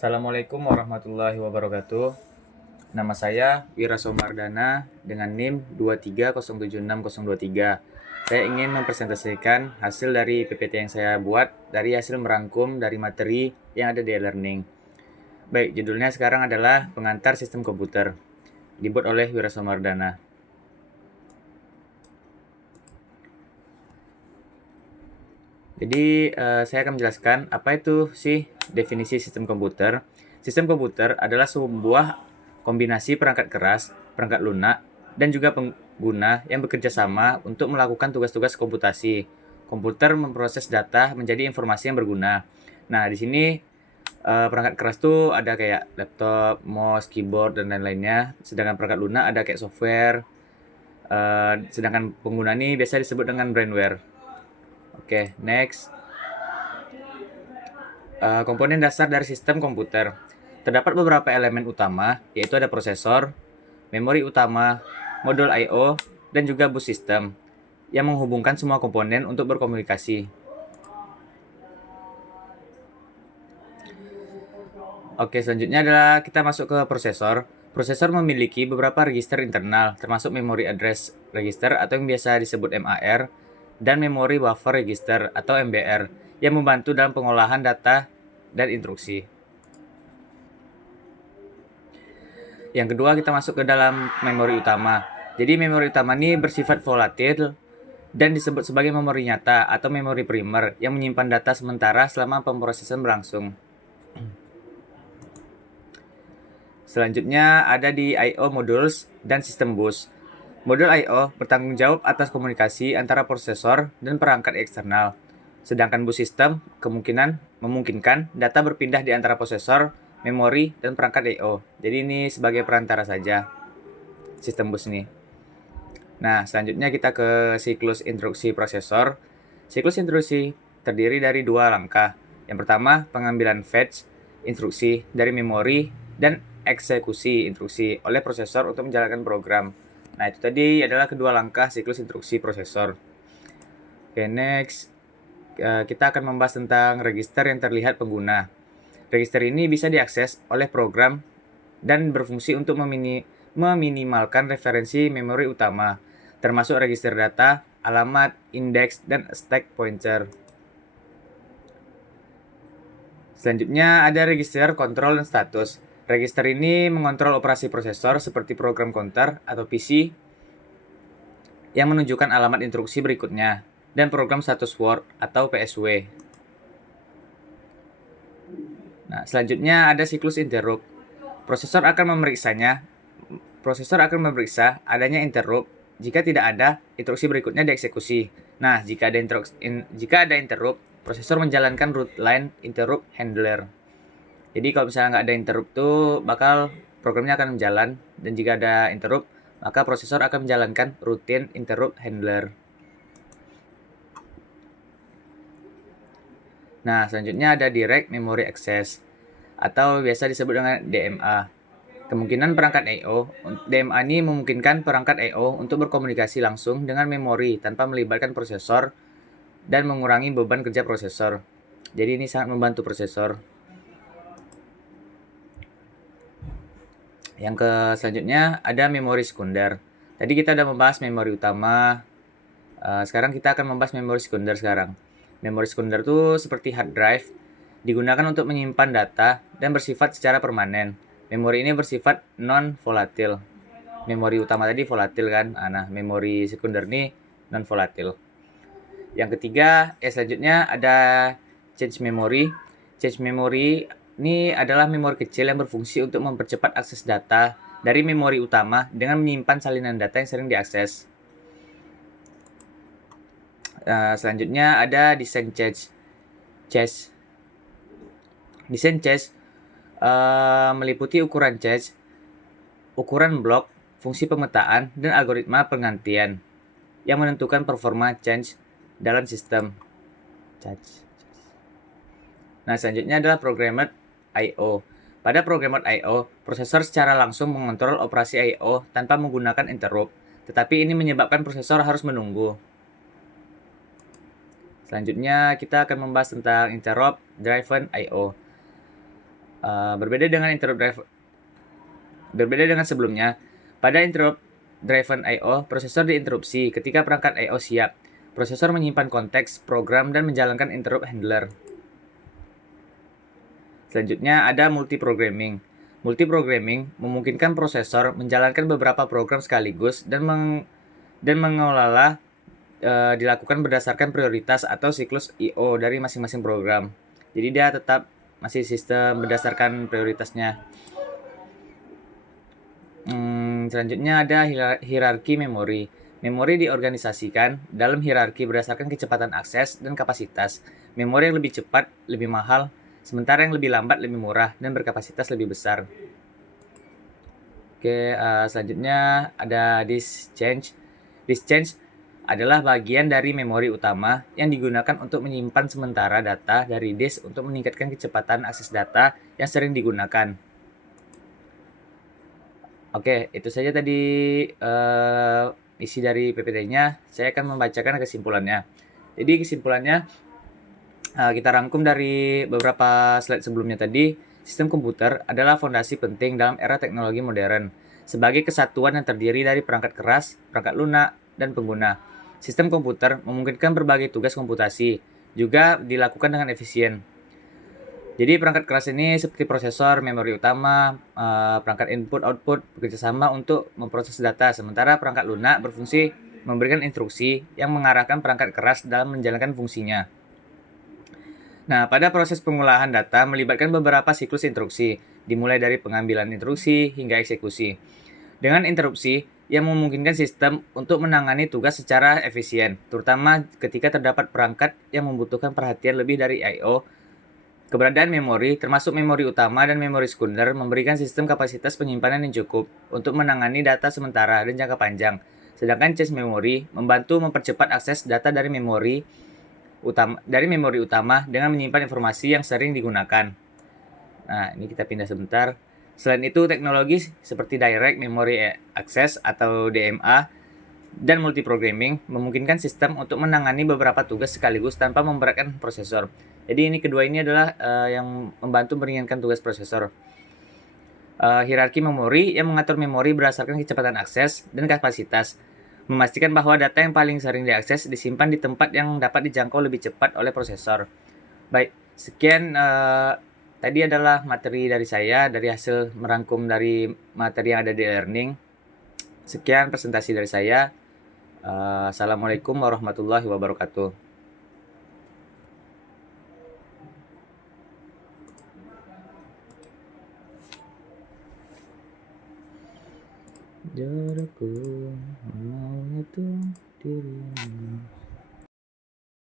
Assalamualaikum warahmatullahi wabarakatuh. Nama saya Wira Somardana dengan NIM 230760023. Saya ingin mempresentasikan hasil dari PPT yang saya buat dari hasil merangkum dari materi yang ada di e-learning. Baik, judulnya sekarang adalah Pengantar Sistem Komputer, dibuat oleh Wira Somardana. Jadi, saya akan menjelaskan apa itu sih definisi sistem komputer. Sistem komputer adalah sebuah kombinasi perangkat keras, perangkat lunak, dan juga pengguna yang bekerja sama untuk melakukan tugas-tugas komputasi. Komputer memproses data menjadi informasi yang berguna. Nah, di sini perangkat keras tuh ada kayak laptop, mouse, keyboard, dan lain-lainnya. Sedangkan perangkat lunak ada kayak software. Sedangkan pengguna ini biasa disebut dengan brainware. Oke, next. Komponen dasar dari sistem komputer. Terdapat beberapa elemen utama, yaitu ada prosesor, memori utama, modul I/O, dan juga bus sistem, yang menghubungkan semua komponen untuk berkomunikasi. Oke, selanjutnya adalah kita masuk ke prosesor. Prosesor memiliki beberapa register internal, termasuk memory address register atau yang biasa disebut MAR, dan memory buffer register atau MBR, yang membantu dalam pengolahan data dan instruksi. Yang kedua, kita masuk ke dalam memori utama. Jadi memori utama ini bersifat volatil dan disebut sebagai memori nyata atau memori primer yang menyimpan data sementara selama pemrosesan berlangsung. Selanjutnya ada di I/O modules dan sistem bus. Modul I/O bertanggung jawab atas komunikasi antara prosesor dan perangkat eksternal. Sedangkan bus sistem memungkinkan data berpindah di antara prosesor, memori, dan perangkat I/O. Jadi ini sebagai perantara saja sistem bus ini. Nah, selanjutnya kita ke siklus instruksi prosesor. Siklus instruksi terdiri dari dua langkah. Yang pertama, pengambilan fetch instruksi dari memori dan eksekusi instruksi oleh prosesor untuk menjalankan program. Nah, itu tadi adalah kedua langkah siklus instruksi prosesor. Oke, next. Kita akan membahas tentang register yang terlihat pengguna. Register ini bisa diakses oleh program dan berfungsi untuk meminimalkan referensi memori utama, termasuk register data, alamat, indeks, dan stack pointer. Selanjutnya ada register kontrol dan status. Register ini mengontrol operasi prosesor seperti program counter atau PC yang menunjukkan alamat instruksi berikutnya dan program status word atau PSW. Nah, selanjutnya ada siklus interrupt. Prosesor akan memeriksa adanya interrupt. Jika tidak ada, instruksi berikutnya dieksekusi. Nah, jika ada interrupt, prosesor menjalankan root line interrupt handler. Jadi kalau misalnya nggak ada interrupt tuh, bakal programnya akan berjalan. Dan jika ada interrupt, maka prosesor akan menjalankan routine interrupt handler. Nah, selanjutnya ada direct memory access atau biasa disebut dengan DMA. Kemungkinan perangkat I/O. DMA ini memungkinkan perangkat I/O untuk berkomunikasi langsung dengan memori tanpa melibatkan prosesor dan mengurangi beban kerja prosesor. Jadi ini sangat membantu prosesor. Selanjutnya ada memori sekunder. Tadi kita udah membahas memori utama. Sekarang kita akan membahas memori sekunder sekarang. Memori sekunder itu seperti hard drive, digunakan untuk menyimpan data dan bersifat secara permanen. Memori ini bersifat non-volatil. Memori utama tadi volatil kan? Nah, memori sekunder ini non-volatil. Yang ketiga, selanjutnya ada change memory. Change memory ini adalah memori kecil yang berfungsi untuk mempercepat akses data dari memori utama dengan menyimpan salinan data yang sering diakses. Selanjutnya ada design cache. Design cache meliputi ukuran cache, ukuran blok, fungsi pemetaan, dan algoritma penggantian yang menentukan performa cache dalam sistem. Nah, selanjutnya adalah programmed I/O. Pada programmed I/O, prosesor secara langsung mengontrol operasi I/O tanpa menggunakan interrupt, tetapi ini menyebabkan prosesor harus menunggu. Selanjutnya kita akan membahas tentang interrupt driven I/O. Berbeda dengan sebelumnya, pada interrupt driven I/O, prosesor diinterupsi ketika perangkat I/O siap. Prosesor menyimpan konteks, program, dan menjalankan interrupt handler. Selanjutnya ada multiprogramming. Multiprogramming memungkinkan prosesor menjalankan beberapa program sekaligus dan mengelola dilakukan berdasarkan prioritas atau siklus I/O dari masing-masing program. Jadi dia tetap masih sistem berdasarkan prioritasnya. Selanjutnya ada hierarki memori. Memori diorganisasikan dalam hierarki berdasarkan kecepatan akses dan kapasitas. Memori yang lebih cepat lebih mahal, sementara yang lebih lambat lebih murah dan berkapasitas lebih besar. Oke, selanjutnya ada disk change. Disk change adalah bagian dari memori utama yang digunakan untuk menyimpan sementara data dari disk untuk meningkatkan kecepatan akses data yang sering digunakan. Oke, itu saja tadi isi dari PPT-nya. Saya akan membacakan kesimpulannya. Jadi kesimpulannya kita rangkum dari beberapa slide sebelumnya tadi. Sistem komputer adalah fondasi penting dalam era teknologi modern. Sebagai kesatuan yang terdiri dari perangkat keras, perangkat lunak, dan pengguna. Sistem komputer memungkinkan berbagai tugas komputasi, juga dilakukan dengan efisien. Jadi perangkat keras ini seperti prosesor, memori utama, perangkat input-output bekerjasama untuk memproses data, sementara perangkat lunak berfungsi memberikan instruksi yang mengarahkan perangkat keras dalam menjalankan fungsinya. Nah, pada proses pengolahan data melibatkan beberapa siklus instruksi, dimulai dari pengambilan instruksi hingga eksekusi. Dengan interupsi, yang memungkinkan sistem untuk menangani tugas secara efisien, terutama ketika terdapat perangkat yang membutuhkan perhatian lebih dari I/O. Keberadaan memori, termasuk memori utama dan memori sekunder, memberikan sistem kapasitas penyimpanan yang cukup untuk menangani data sementara dan jangka panjang. Sedangkan cache memory membantu mempercepat akses data dari memori utama dengan menyimpan informasi yang sering digunakan. Nah, ini kita pindah sebentar. Selain itu, teknologi seperti Direct Memory Access atau DMA dan multiprogramming memungkinkan sistem untuk menangani beberapa tugas sekaligus tanpa memberatkan prosesor. Jadi ini kedua ini adalah yang membantu meringankan tugas prosesor. Hierarki memori yang mengatur memori berdasarkan kecepatan akses dan kapasitas, memastikan bahwa data yang paling sering diakses disimpan di tempat yang dapat dijangkau lebih cepat oleh prosesor. Baik, sekian tadi adalah materi dari saya dari hasil merangkum dari materi yang ada di e-learning. Sekian presentasi dari saya. Assalamualaikum warahmatullahi wabarakatuh. Jodohku maunya tuh dirimu.